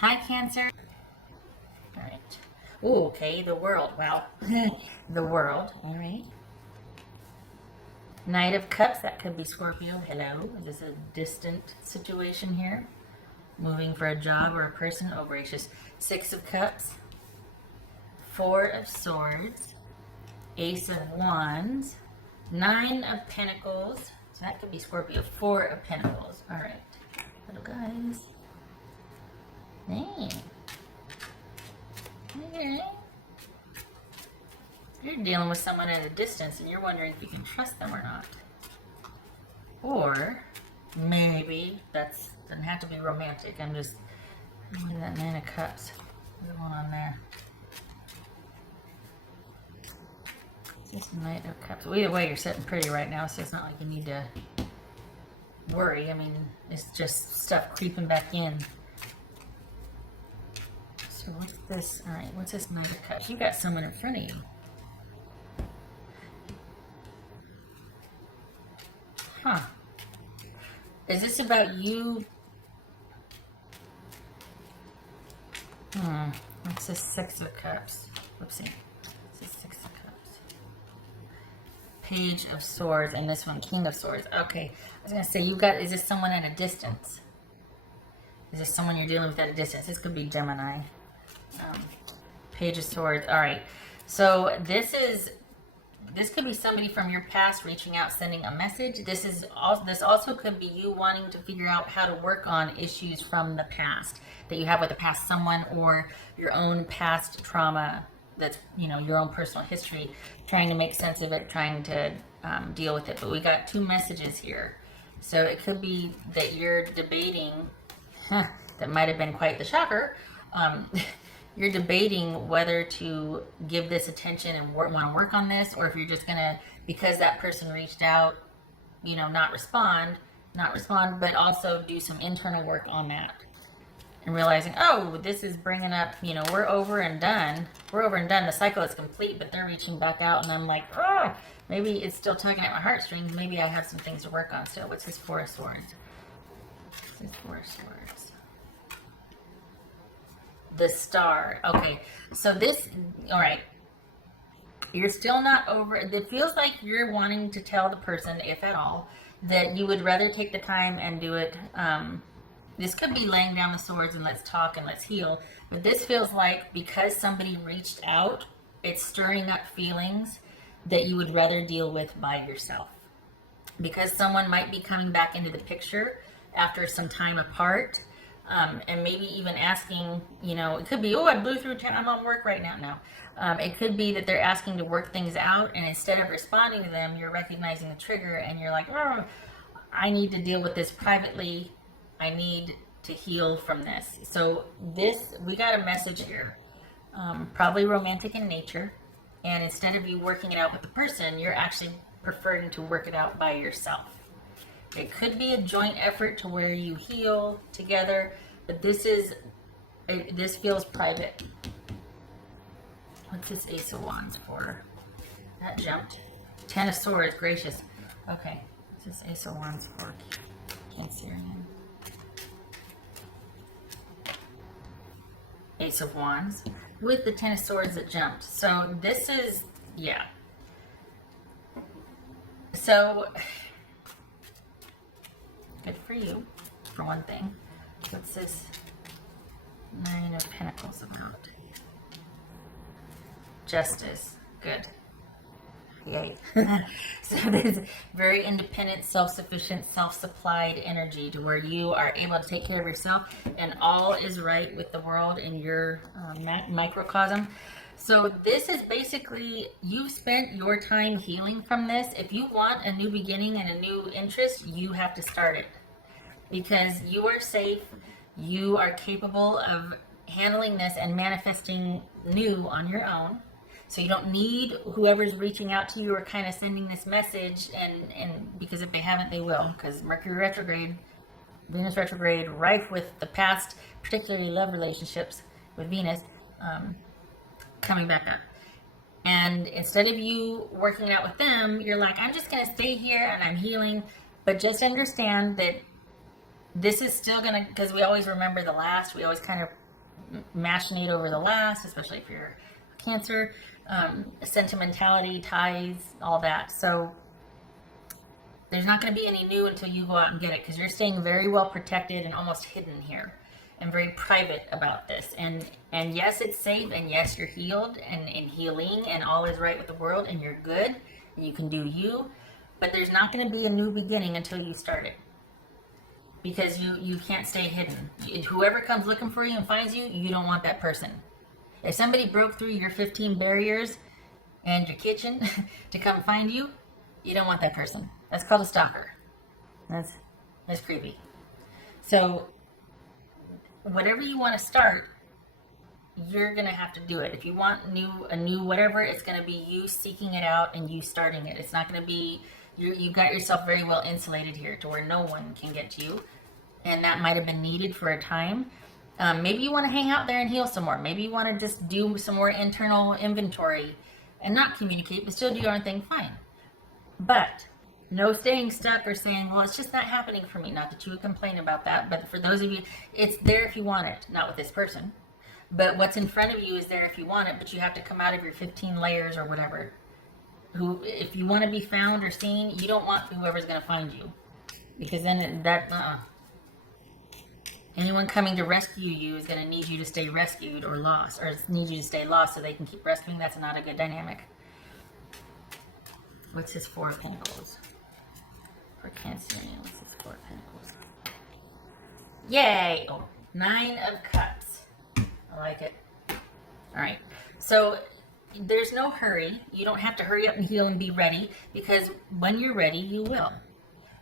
Hi, Cancer. All right. Ooh, okay, the world. Well, the world. All right. Knight of Cups. That could be Scorpio. Hello. Is this a distant situation here? Moving for a job or a person? Oh, gracious. Six of Cups. Four of Swords. Ace of Wands. Nine of Pentacles. So that could be Scorpio. Four of Pentacles. All right. Little guys. Hey. Okay. You're dealing with someone at a distance and you're wondering if you can trust them or not. Or maybe that's doesn't have to be romantic. I'm just look at that Nine of Cups. What's going on there? Just Knight of Cups. Well, either way, you're sitting pretty right now, so it's not like you need to worry. I mean, it's just stuff creeping back in. So what's this? All right, what's this Knight of Cups? You got someone in front of you. Huh. Is this about you? What's this Six of Cups? Whoopsie. What's this Six of Cups? Page of Swords, and this one, King of Swords. Okay. I was going to say, you've got, is this someone at a distance? Is this someone you're dealing with at a distance? This could be Gemini. Page of Swords. All right. So this could be somebody from your past reaching out, sending a message. This also could be you wanting to figure out how to work on issues from the past that you have with a past someone, or your own past trauma that's, your own personal history, trying to make sense of it, trying to deal with it. But we got two messages here. So it could be that you're debating, that might have been quite the shocker. You're debating whether to give this attention and want to work on this, or if you're just going to, because that person reached out, not respond, but also do some internal work on that. And realizing, oh, this is bringing up, we're over and done. The cycle is complete, but they're reaching back out, and I'm like, oh, maybe it's still tugging at my heartstrings. Maybe I have some things to work on still. What's this Four of Swords? What's this Four of Swords? The Star. Okay, so this, all right, you're still not over. It feels like you're wanting to tell the person, if at all, that you would rather take the time and do it. This could be laying down the swords and let's talk and let's heal. But this feels like because somebody reached out, it's stirring up feelings that you would rather deal with by yourself. Because someone might be coming back into the picture after some time apart. And maybe even asking, it could be, oh, I blew through 10, I'm on work right now. No. It could be that they're asking to work things out, and instead of responding to them, you're recognizing the trigger, and you're like, oh, I need to deal with this privately. I need to heal from this. So we got a message here, probably romantic in nature, and instead of you working it out with the person, you're actually preferring to work it out by yourself. It could be a joint effort to where you heal together, but this feels private. What's this Ace of Wands for? That jumped. Ten of Swords, gracious. Okay, what's this Ace of Wands for? Cancerian. Ace of Wands with the Ten of Swords that jumped. So this is, yeah. So good for you, for one thing. What's this Nine of Pentacles about? Justice. Good. Yay. So there's very independent, self-sufficient, self-supplied energy to where you are able to take care of yourself and all is right with the world in your microcosm. So this is basically, you've spent your time healing from this. If you want a new beginning and a new interest, you have to start it. Because you are safe, you are capable of handling this and manifesting new on your own. So you don't need whoever's reaching out to you or kind of sending this message, and because if they haven't, they will. Because Mercury retrograde, Venus retrograde, rife with the past, particularly love relationships with Venus, coming back up. And instead of you working it out with them, you're like, I'm just going to stay here and I'm healing. But just understand that this is still going to, because we always remember the last, we always kind of machinate over the last, especially if you're Cancer, sentimentality, ties, all that. So there's not going to be any new until you go out and get it, because you're staying very well protected and almost hidden here, and very private about this. And yes, it's safe, and yes, you're healed and in healing, and all is right with the world, and you're good, and you can do you. But there's not going to be a new beginning until you start it, because you can't stay hidden. Whoever comes looking for you and finds you, you don't want that person. If somebody broke through your 15 barriers and your kitchen to come find you, you don't want that person. That's called a stalker. That's creepy. So whatever you want to start, you're going to have to do it. If you want a new whatever, it's going to be you seeking it out and you starting it. It's not going to be, you got yourself very well insulated here to where no one can get to you. And that might have been needed for a time. Maybe you want to hang out there and heal some more. Maybe you want to just do some more internal inventory and not communicate, but still do your own thing, fine. But no staying stuck or saying, well, it's just not happening for me. Not that you would complain about that, but for those of you, it's there if you want it, not with this person. But what's in front of you is there if you want it, but you have to come out of your 15 layers or whatever. If you want to be found or seen, you don't want whoever's going to find you. Because then anyone coming to rescue you is going to need you to stay rescued or lost, or need you to stay lost so they can keep rescuing. That's not a good dynamic. What's his 4 of Pentacles? For Cancerian, what's his 4 of Pentacles? Yay! Oh, 9 of Cups. I like it. Alright, so there's no hurry. You don't have to hurry up and heal and be ready, because when you're ready, you will.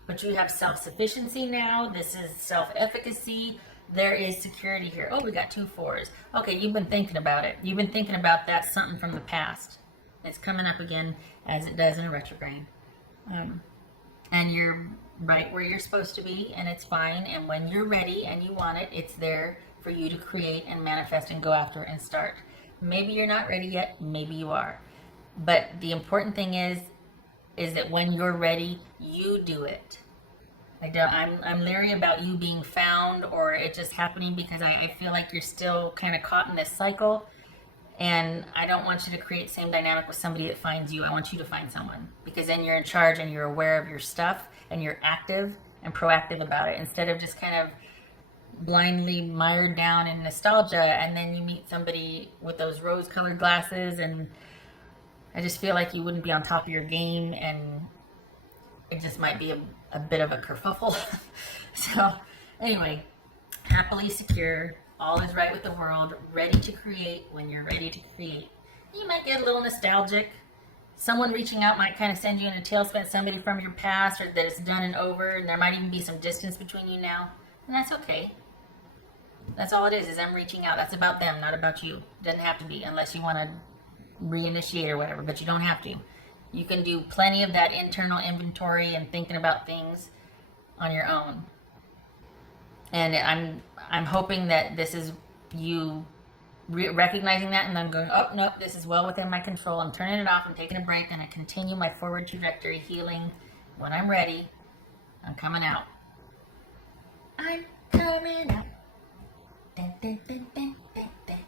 But you have self-sufficiency now. This is self-efficacy. There is security here. Oh, we got 2 4s. Okay, you've been thinking about it. You've been thinking about that something from the past. It's coming up again as it does in a retrograde. And you're right where you're supposed to be, and it's fine. And when you're ready and you want it, it's there for you to create and manifest and go after and start. Maybe you're not ready yet. Maybe you are. But the important thing is that when you're ready, you do it. I'm leery about you being found or it just happening, because I feel like you're still kind of caught in this cycle, and I don't want you to create the same dynamic with somebody that finds you. I want you to find someone, because then you're in charge and you're aware of your stuff and you're active and proactive about it, instead of just kind of blindly mired down in nostalgia, and then you meet somebody with those rose-colored glasses, and I just feel like you wouldn't be on top of your game, and it just might be a bit of a kerfuffle. So anyway, happily secure, all is right with the world, ready to create when you're ready to create. You might get a little nostalgic. Someone reaching out might kind of send you in a tailspin, somebody from your past, or that it's done and over, and there might even be some distance between you now, and that's okay. That's all it is them reaching out. That's about them, not about you. It doesn't have to be, unless you want to reinitiate or whatever, but you don't have to. You can do plenty of that internal inventory and thinking about things on your own. And I'm hoping that this is you recognizing that and then going, oh, nope, this is well within my control. I'm turning it off. I'm taking a break, and I continue my forward trajectory, healing. When I'm ready, I'm coming out. I'm coming out. Dun, dun, dun, dun, dun, dun.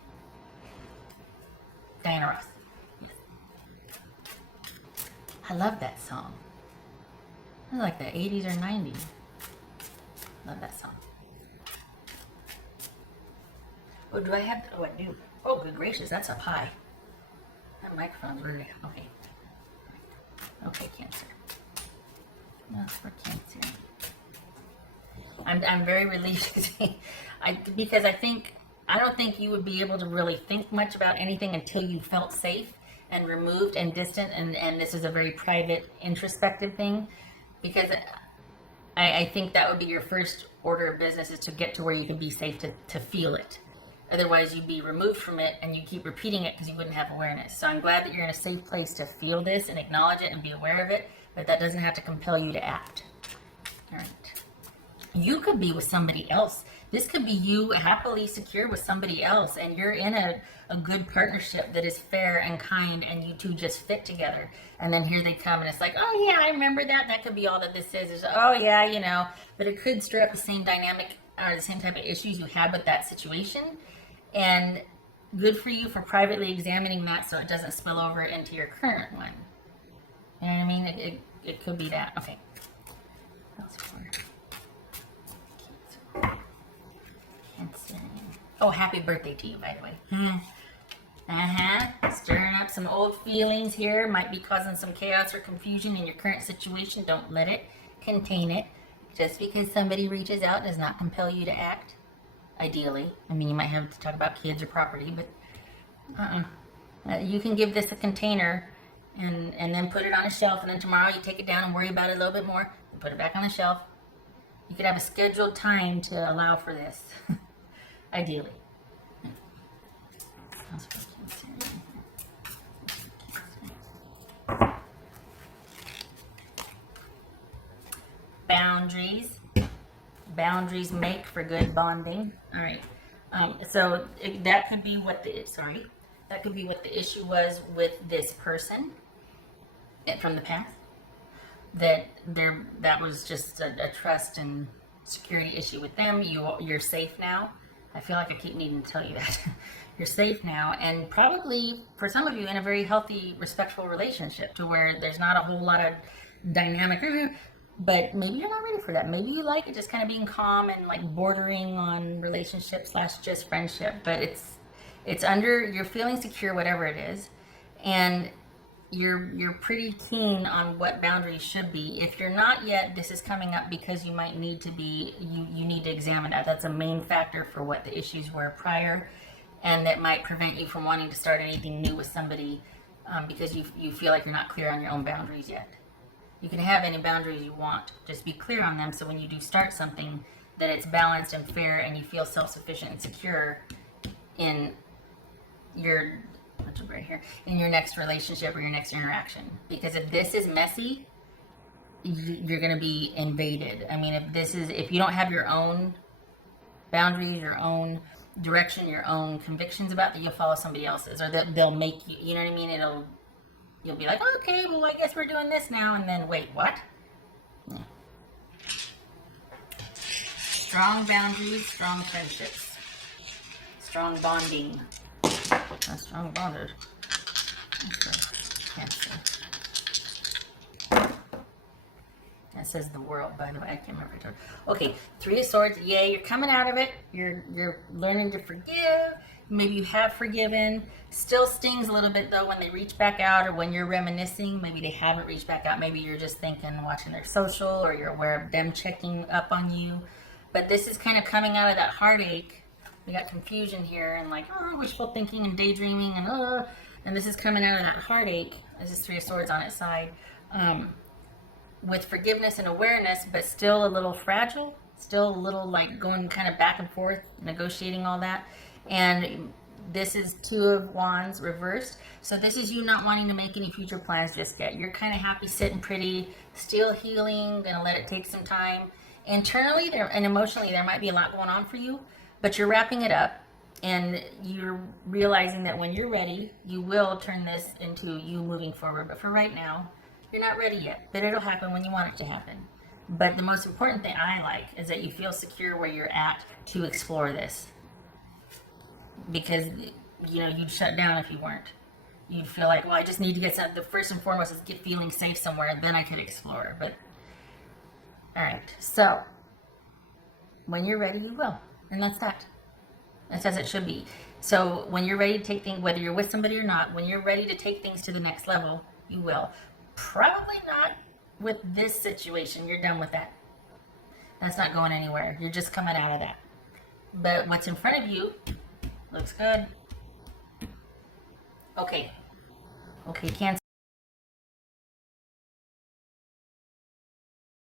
Diana Ross. I love that song. I like the 80s or 90s. Love that song. Oh, do I have? Oh, I do. Oh, good gracious, that's up high. That microphone's really okay. Okay, Cancer. That's for Cancer. I'm very relieved because I don't think you would be able to really think much about anything until you felt safe and removed and distant, and this is a very private, introspective thing, because I think that would be your first order of business, is to get to where you can be safe to feel it. Otherwise, you'd be removed from it, and you keep repeating it because you wouldn't have awareness. So I'm glad that you're in a safe place to feel this and acknowledge it and be aware of it, but that doesn't have to compel you to act. All right. You could be with somebody else. This could be you happily secure with somebody else, and you're in a good partnership that is fair and kind, and you two just fit together. And then here they come, and it's like, oh yeah, I remember that. That could be all that this is. Oh yeah, you know. But it could stir up the same dynamic or the same type of issues you had with that situation. And good for you for privately examining that so it doesn't spill over into your current one. You know what I mean? It could be that. Okay. Oh, happy birthday to you, by the way. Stirring up some old feelings here. Might be causing some chaos or confusion in your current situation. Don't let it contain it. Just because somebody reaches out does not compel you to act. Ideally. I mean, you might have to talk about kids or property, but you can give this a container and then put it on a shelf, and then tomorrow you take it down and worry about it a little bit more and put it back on the shelf. You could have a scheduled time to allow for this. Ideally. Boundaries. Boundaries make for good bonding. All right. So that could be what the issue was with this person from the past. That was just a trust and security issue with them. You're safe now. I feel like I keep needing to tell you that. You're safe now, and probably for some of you in a very healthy, respectful relationship to where there's not a whole lot of dynamic, but maybe you're not ready for that. Maybe you like it just kind of being calm and like bordering on relationship / just friendship, but it's under, you're feeling secure, whatever it is, and you're pretty keen on what boundaries should be. If you're not yet, this is coming up because you might need to be, you need to examine that. That's a main factor for what the issues were prior, and that might prevent you from wanting to start anything new with somebody because you feel like you're not clear on your own boundaries yet. You can have any boundaries you want, just be clear on them so when you do start something that it's balanced and fair and you feel self-sufficient and secure in your right here, in your next relationship or your next interaction. Because if this is messy, you're going to be invaded. I mean, if you don't have your own boundaries, your own direction, your own convictions about that, you'll follow somebody else's, or they'll make you, you know what I mean? You'll be like, okay, well, I guess we're doing this now, and then wait, what? Yeah. Strong boundaries, strong friendships, strong bonding. A strong bondage. Okay. Can't see. That says the world, by the way. I can't remember. Okay, 3 of Swords. Yay, you're coming out of it. You're learning to forgive. Maybe you have forgiven. Still stings a little bit though when they reach back out, or when you're reminiscing. Maybe they haven't reached back out. Maybe you're just thinking, watching their social, or you're aware of them checking up on you. But this is kind of coming out of that heartache. We got confusion here and like, wishful thinking and daydreaming and this is coming out of that heartache. This is 3 of Swords on its side. With forgiveness and awareness, but still a little fragile, still a little like going kind of back and forth, negotiating all that. And this is 2 of Wands reversed. So this is you not wanting to make any future plans just yet. You're kind of happy, sitting pretty, still healing, gonna let it take some time. Internally and emotionally, there might be a lot going on for you. But you're wrapping it up, and you're realizing that when you're ready, you will turn this into you moving forward. But for right now, you're not ready yet. But it'll happen when you want it to happen. But the most important thing I like is that you feel secure where you're at to explore this. Because, you'd shut down if you weren't. You'd feel like, well, I just need to get something. The first and foremost is get feeling safe somewhere, and then I could explore. But, all right. So, when you're ready, you will. And that's that. That's as it should be. So when you're ready to take things, whether you're with somebody or not, when you're ready to take things to the next level, you will. Probably not with this situation. You're done with that. That's not going anywhere. You're just coming out of that. But what's in front of you looks good. Okay. Okay, Cancer.